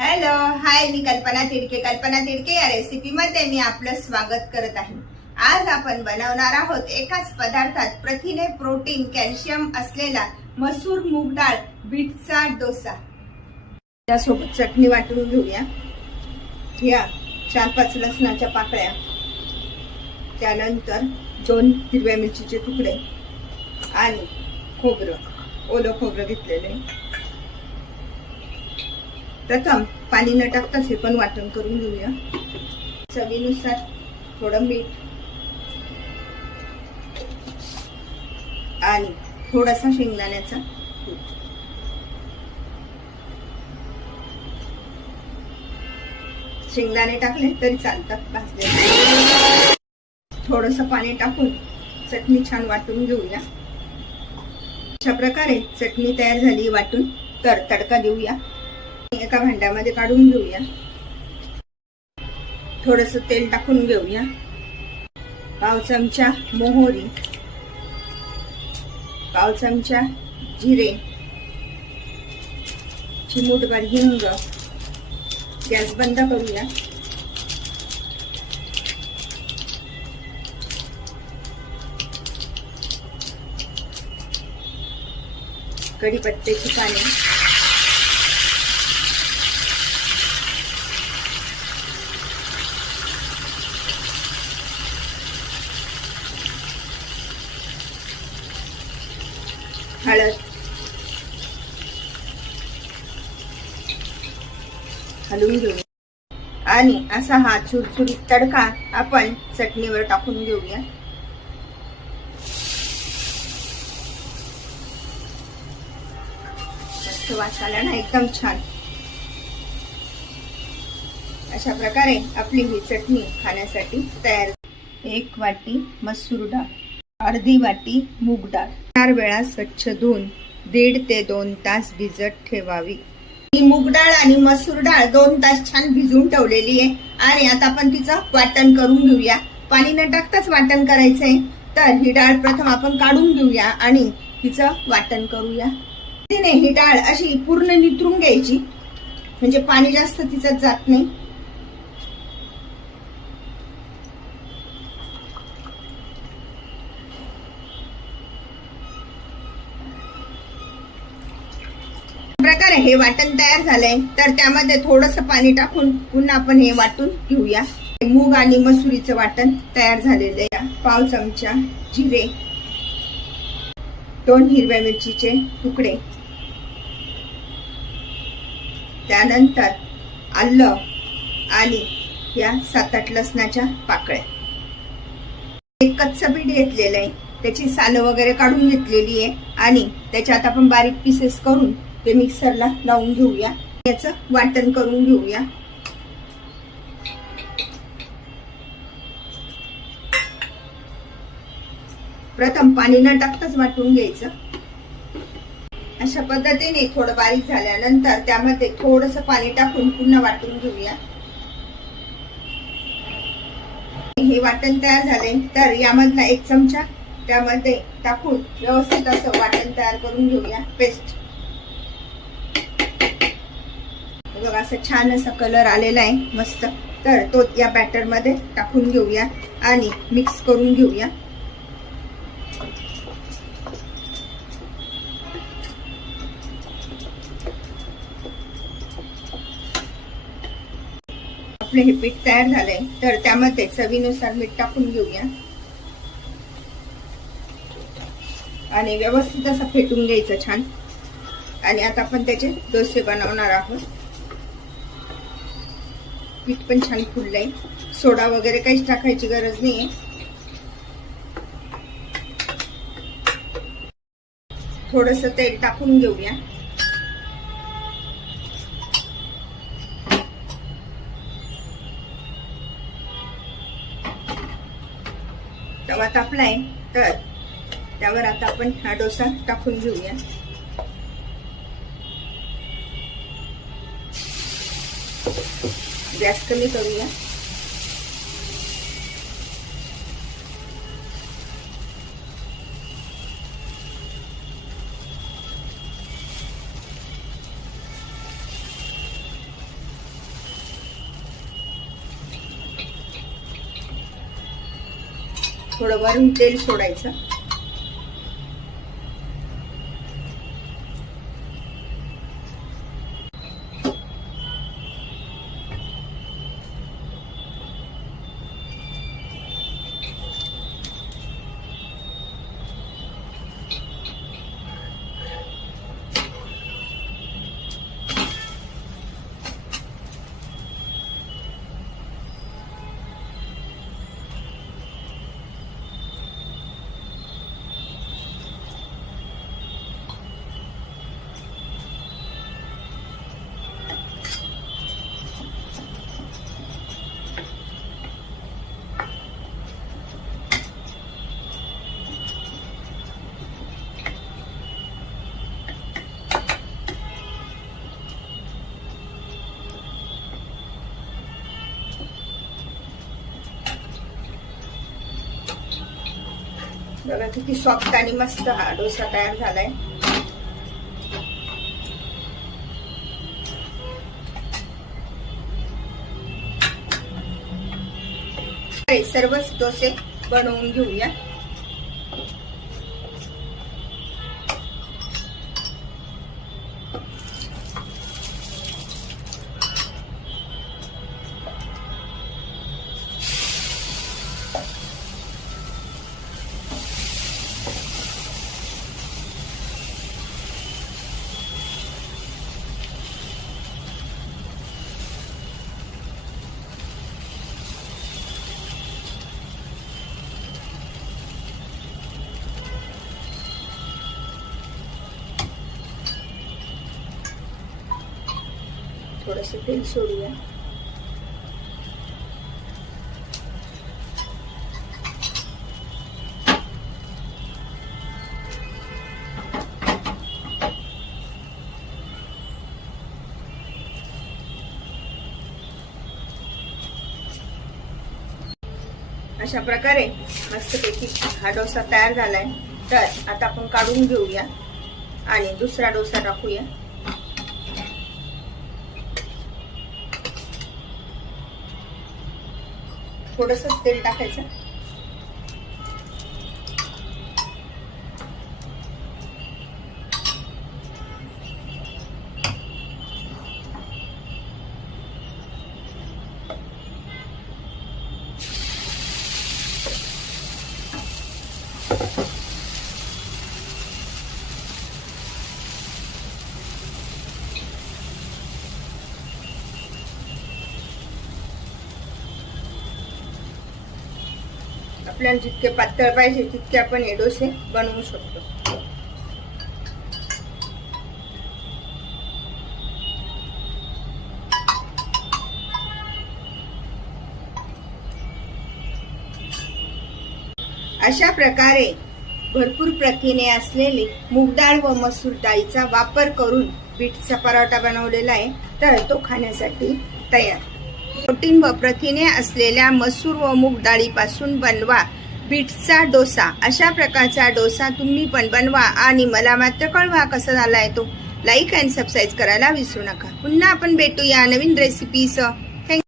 Hello hi मी कल्पना तिडके. कल्पना तिडके या रेसिपी मध्ये मी आपलं स्वागत करत आहे. आज आपण बनवणार आहोत एकाच पदार्थात प्रथिने प्रोटीन कॅल्शियम असलेला मसूर मूग डाळ बीटचा डोसा. त्यासोबत चटणी वाटून घेऊया. या चार पाच लसणाच्या पाकळ्या. त्यानंतर दोन हिरव्या मिरचीचे तुकडे आणि खोबरं. ओलं खोबरं घेतलेले प्रथम पाणी न टाकताच हे पण वाटण करून घेऊया. चवीनुसार थोडं मीठ आणि थोडासा शेंगदाण्याचा शेंगदाणे टाकले तरी चालतात भाजले. थोडस पाणी टाकून चटणी छान वाटून घेऊया. अशा प्रकारे चटणी तयार झाली वाटून तर तडका देऊया. एका भांड्यामध्ये काढून घेऊया. थोडस तेल टाकून घेऊया. पाव चमचा मोहरी पाव चमचा जिरे चिमूटभर हिंग गॅस बंद करूया. कढीपत्त्याची पाने हळद. हलवून घेऊया आणि असा हा चुरचुरीत तडका आपण चटणीवर टाकून घेऊया. वास आला ना एकदम छान. अशा प्रकारे आपली ही चटणी खाण्यासाठी तयार. एक वाटी मसूर डाळ अर्धी वाटी मूग डाळ. चार वेळा स्वच्छ धुवून दीड ते दोन तास भिजत ठेवावी. ही मूग डाळ आणि मसूर डाळ दोन तास छान भिजून ठेवलेली आहे. आणि आता आपण तिचं वाटण करून घेऊया. पाणी न टाकताच वाटण करायचंय. तर ही डाळ प्रथम आपण काढून घेऊया आणि तिचं वाटण करूया. तिने ही डाळ अशी पूर्ण नितरून घ्यायची. म्हणजे पाणी जास्त तिचं जात नाही प्रकारे हे वाटण तयार झालंय. तर त्यामध्ये थोडस पाणी टाकून पुन्हा आपण हे वाटून घेऊया. मूग आणि मसुरीचं वाटण तयार झालेलं आहे. पाव चमचा जिरे दोन हिरव्या मिरचीचे तुकडे. त्यानंतर आलं आणि या सात आठ लसणाच्या पाकळ्या. एक कच्चं बीट घेतलेलं आहे. त्याची सालं वगैरे काढून घेतलेली आहे आणि त्याच्यात आपण बारीक पीसेस करून ते मिक्सरला लावून घेऊया. याचं वाटण करून घेऊया. प्रथम पाणी न टाकताच वाटून घ्यायचं. अशा पद्धतीने थोडं बारीक झाल्यानंतर त्यामध्ये थोडस पाणी टाकून पुन्हा वाटून घेऊया. हे वाटण तयार झाले तर यामधला एक चमचा त्यामध्ये टाकून व्यवस्थित असं वाटण तयार करून घेऊया. पेस्ट बघा असं छान असा कलर आलेला आहे मस्त. तर तो या बॅटरमध्ये टाकून घेऊया आणि मिक्स करून घेऊया. आपलं हे पीठ तयार झालंय. तर त्यामध्ये चवीनुसार मीठ टाकून घेऊया. आणि व्यवस्थित असं फेटून घ्यायचं छान. आणि आता आपण त्याचे डोसे बनवणार आहोत. पीठ पण छान फुललंय. सोडा वगैरे काहीच टाकायची गरज नाहीये. थोडस तेल टाकून घेऊया. तवा तापलाय तर त्यावर आता आपण हा डोसा टाकून घेऊया. गॅस कमी करूया. थोडं वरून तेल सोडायचं. बघा किती सॉफ्ट आणि मस्त हा डोसा तयार झालाय. सर्वच डोसे बनवून घेऊया. थोडंसं तेल सोडूया. अशा प्रकारे मस्तपैकी हा डोसा तयार झालाय. तर आता आपण काढून घेऊया आणि दुसरा डोसा टाकूया. थोडस तेल टाकायचं. आपल्याला जितके पातळ पाहिजे तितके आपण हे डोसे बनवू शकतो. अशा प्रकारे भरपूर प्रथिने असलेली मूग डाळ व मसूर डाळीचा वापर करून बीटचा पराठा बनवलेला आहे. तर तो खाण्यासाठी तयार. प्रोटीन व प्रथिने असलेल्या मसूर व मूग डाळीपासून बनवा. बीटचा डोसा. अशा प्रकारचा डोसा तुम्ही पण बनवा आणि मला मात्र कळवा कसा झालाय तो. लाईक अँड सबस्क्राईब करायला विसरू नका. पुन्हा आपण भेटूया नवीन रेसिपीसह